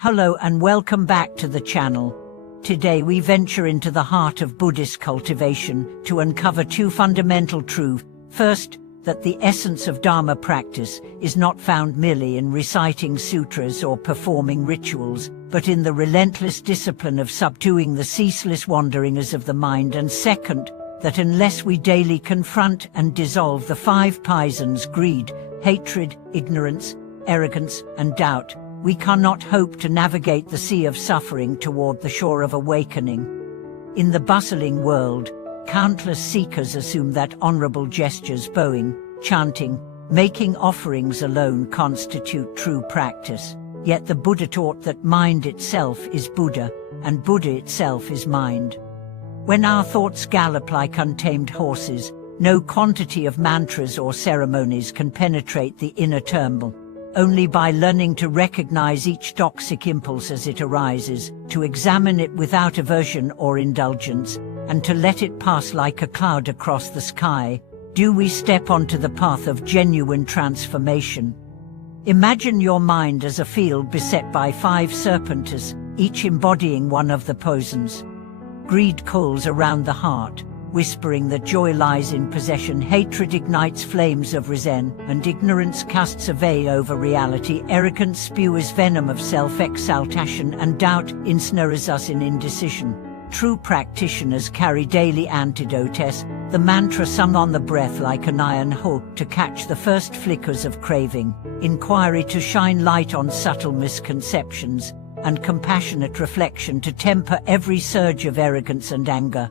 Hello and welcome back to the channel. Today we venture into the heart of Buddhist cultivation to uncover two fundamental truths. First, that the essence of Dharma practice is not found merely in reciting sutras or performing rituals, but in the relentless discipline of subduing the ceaseless wanderings of the mind. And second, that unless we daily confront and dissolve the five poisons, greed, hatred, ignorance, arrogance, and doubt, we cannot hope to navigate the sea of suffering toward the shore of awakening. In the bustling world, countless seekers assume that honorable gestures, bowing, chanting, making offerings alone constitute true practice. Yet the Buddha taught that mind itself is Buddha, and Buddha itself is mind. When our thoughts gallop like untamed horses, no quantity of mantras or ceremonies can penetrate the inner turmoil. Only by learning to recognize each toxic impulse as it arises, to examine it without aversion or indulgence, and to let it pass like a cloud across the sky, do we step onto the path of genuine transformation. Imagine your mind as a field beset by five serpents, each embodying one of the poisons. Greed calls around the heart, whispering that joy lies in possession. Hatred ignites flames of resentment, ignorance casts a veil over reality. Arrogance spews venom of self-exaltation, and doubt ensnares us in indecision. True practitioners carry daily antidotes, the mantra sung on the breath like an iron hook to catch the first flickers of craving, inquiry to shine light on subtle misconceptions, and compassionate reflection to temper every surge of arrogance and anger.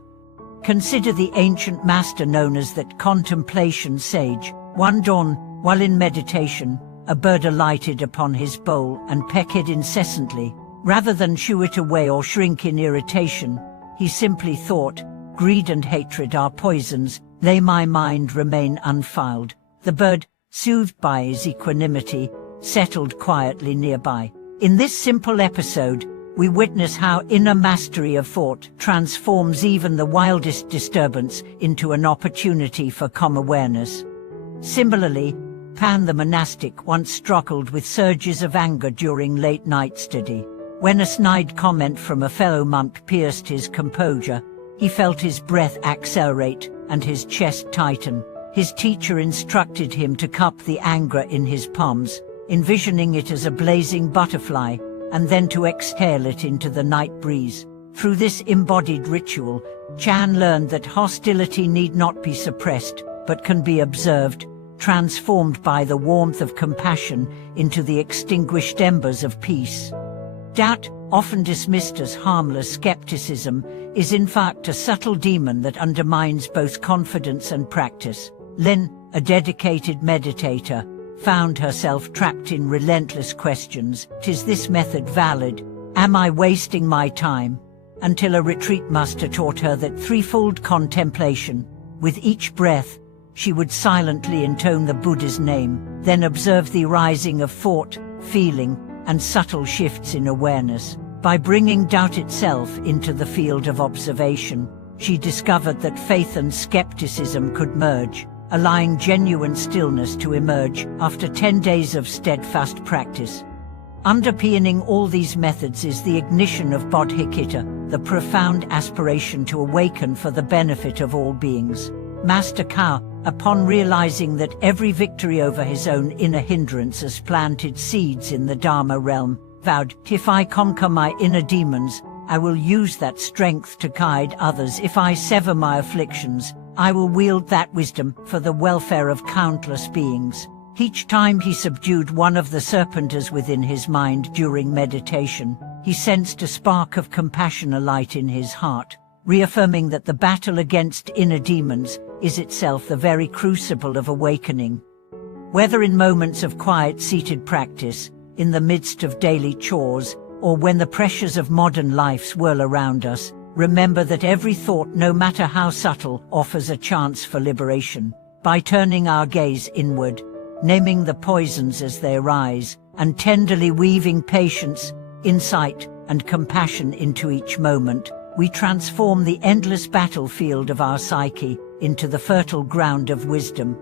Consider the ancient master known as the contemplation sage. One dawn, while in meditation, a bird alighted upon his bowl and pecked incessantly. Rather than shoo it away or shrink in irritation, he simply thought, "Greed and hatred are poisons, let my mind remain undefiled." The bird, soothed by his equanimity, settled quietly nearby. In this simple episode, we witness how inner mastery of thought transforms even the wildest disturbance into an opportunity for calm awareness. Similarly, Pan the monastic once struggled with surges of anger during late-night study. When a snide comment from a fellow monk pierced his composure, he felt his breath accelerate and his chest tighten. His teacher instructed him to cup the anger in his palms, envisioning it as a blazing butterfly, and then to exhale it into the night breeze. Through this embodied ritual, Chan learned that hostility need not be suppressed, but can be observed, transformed by the warmth of compassion into the extinguished embers of peace. Doubt, often dismissed as harmless skepticism, is in fact a subtle demon that undermines both confidence and practice. Lin, a dedicated meditator, found herself trapped in relentless questions. Is this method valid? Am I wasting my time? Until a retreat master taught her that threefold contemplation. With each breath, she would silently intone the Buddha's name, then observe the rising of thought, feeling, and subtle shifts in awareness. By bringing doubt itself into the field of observation, she discovered that faith and skepticism could merge, allowing genuine stillness to emerge after 10 days of steadfast practice. Underpinning all these methods is the ignition of bodhicitta, the profound aspiration to awaken for the benefit of all beings. Master Kao, upon realizing that every victory over his own inner hindrances planted seeds in the Dharma realm, vowed, "If I conquer my inner demons, I will use that strength to guide others. If I sever my afflictions, I will wield that wisdom for the welfare of countless beings." Each time he subdued one of the serpents within his mind during meditation, he sensed a spark of compassion alight in his heart, reaffirming that the battle against inner demons is itself the very crucible of awakening. Whether in moments of quiet seated practice, in the midst of daily chores, or when the pressures of modern life swirl around us, remember that every thought, no matter how subtle, offers a chance for liberation. By turning our gaze inward, naming the poisons as they arise, and tenderly weaving patience, insight, and compassion into each moment, we transform the endless battlefield of our psyche into the fertile ground of wisdom.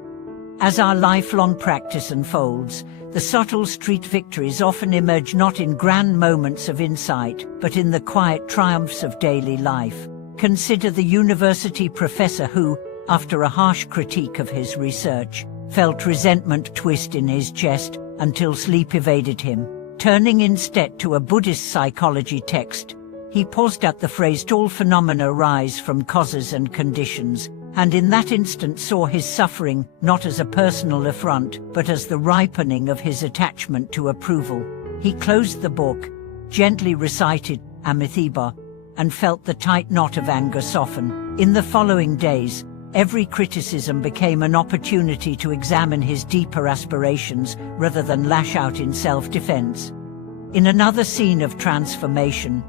As our lifelong practice unfolds, the subtle street victories often emerge not in grand moments of insight, but in the quiet triumphs of daily life. Consider the university professor who, after a harsh critique of his research, felt resentment twist in his chest until sleep evaded him. Turning instead to a Buddhist psychology text, he paused at the phrase "all phenomena arise from causes and conditions," and in that instant saw his suffering not as a personal affront, but as the ripening of his attachment to approval. He closed the book, gently recited Amitabha, and felt the tight knot of anger soften. In the following days, every criticism became an opportunity to examine his deeper aspirations rather than lash out in self-defense. In another scene of transformation,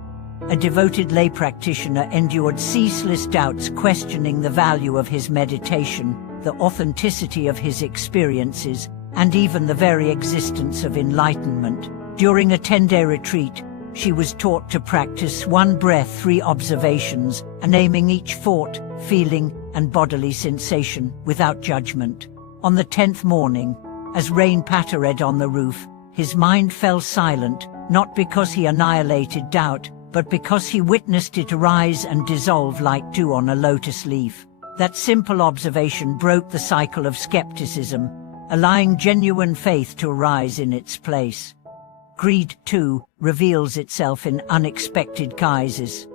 a devoted lay practitioner endured ceaseless doubts questioning the value of his meditation, the authenticity of his experiences, and even the very existence of enlightenment. During a 10-day retreat, she was taught to practice one breath, 3 observations, naming each thought, feeling, and bodily sensation without judgment. On the 10th morning, as rain pattered on the roof, his mind fell silent, not because he annihilated doubt, but because he witnessed it arise and dissolve like dew on a lotus leaf. That simple observation broke the cycle of skepticism, allowing genuine faith to arise in its place. Greed, too, reveals itself in unexpected guises.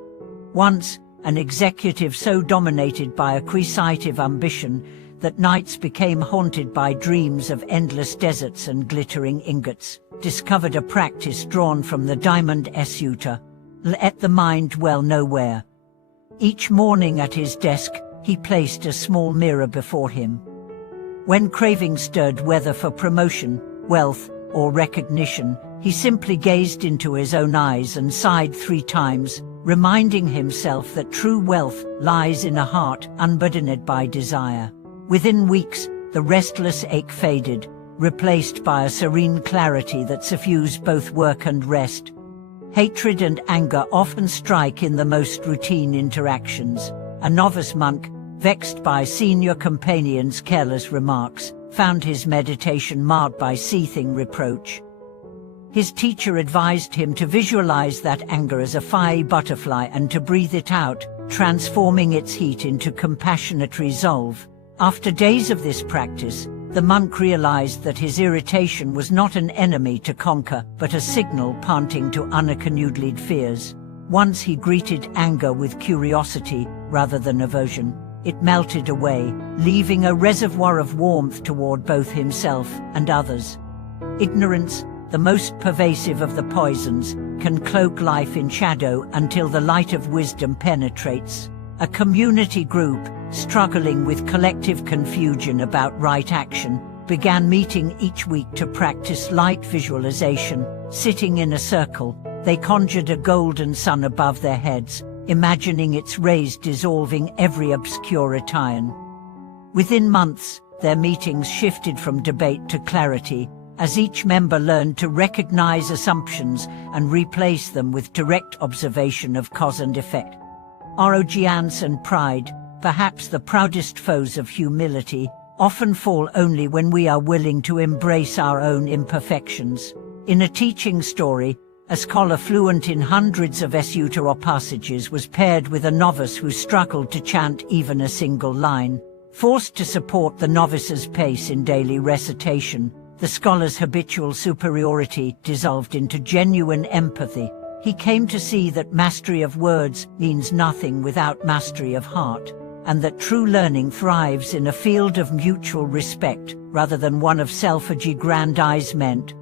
Once, an executive so dominated by acquisitive ambition that nights became haunted by dreams of endless deserts and glittering ingots, discovered a practice drawn from the diamond sutta: let the mind dwell nowhere. Each morning at his desk, he placed a small mirror before him. When craving stirred, whether for promotion, wealth, or recognition, he simply gazed into his own eyes and sighed 3 times, reminding himself that true wealth lies in a heart unburdened by desire. Within weeks, the restless ache faded, replaced by a serene clarity that suffused both work and rest. Hatred and anger often strike in the most routine interactions. A novice monk, vexed by senior companion's careless remarks, found his meditation marred by seething reproach. His teacher advised him to visualize that anger as a fiery butterfly and to breathe it out, transforming its heat into compassionate resolve. After days of this practice, the monk realized that his irritation was not an enemy to conquer, but a signal pointing to unaccumulated fears. Once he greeted anger with curiosity rather than aversion. It melted away, leaving a reservoir of warmth toward both himself and others. Ignorance, the most pervasive of the poisons, can cloak life in shadow until the light of wisdom penetrates. A community group, struggling with collective confusion about right action, began meeting each week to practice light visualization. Sitting in a circle, they conjured a golden sun above their heads, imagining its rays dissolving every obscuration. Within months, their meetings shifted from debate to clarity, as each member learned to recognize assumptions and replace them with direct observation of cause and effect. Arrogance and pride, perhaps the proudest foes of humility, often fall only when we are willing to embrace our own imperfections. In a teaching story, a scholar fluent in hundreds of sutta or passages was paired with a novice who struggled to chant even a single line. Forced to support the novice's pace in daily recitation, the scholar's habitual superiority dissolved into genuine empathy. He came to see that mastery of words means nothing without mastery of heart, and that true learning thrives in a field of mutual respect rather than one of self-aggrandizement.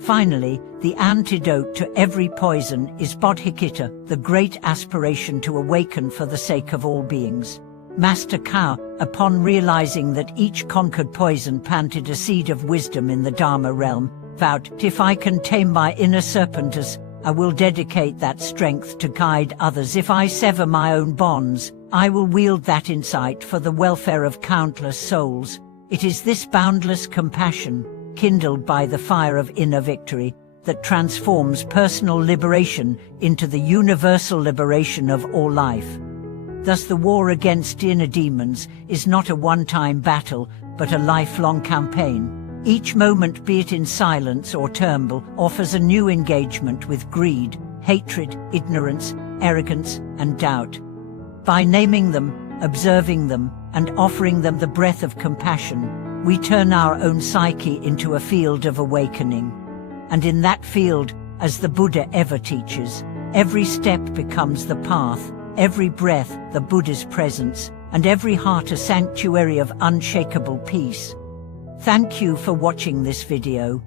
Finally, the antidote to every poison is bodhicitta, the great aspiration to awaken for the sake of all beings. Master Kao, upon realizing that each conquered poison planted a seed of wisdom in the Dharma realm, vowed, "If I can tame my inner serpentess, I will dedicate that strength to guide others. If I sever my own bonds, I will wield that insight for the welfare of countless souls." It is this boundless compassion, kindled by the fire of inner victory, that transforms personal liberation into the universal liberation of all life. Thus the war against inner demons is not a one-time battle, but a lifelong campaign. Each moment, be it in silence or turmoil, offers a new engagement with greed, hatred, ignorance, arrogance, and doubt. By naming them, observing them, and offering them the breath of compassion, we turn our own psyche into a field of awakening. And in that field, as the Buddha ever teaches, every step becomes the path, every breath the Buddha's presence, and every heart a sanctuary of unshakable peace. Thank you for watching this video.